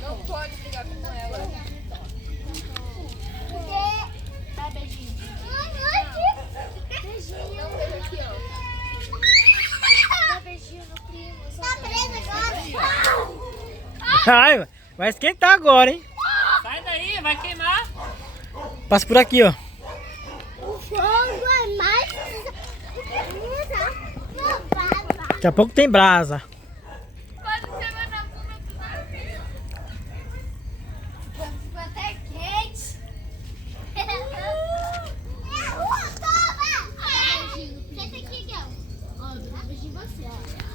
Não pode brigar com ela. Dá beijinho. Beijinho. Não vejo aqui, ó. Dá beijinho no primo. Tá preso agora? Ai, vai esquentar agora, hein? Sai daí, vai queimar. Passa por aqui, ó. O fogo é mais... Daqui a pouco tem brasa. Pode ser na bunda do navio. Ficou até quente. Beijinho. Senta aqui, Guel. Ó, dá beijinho em você, ó.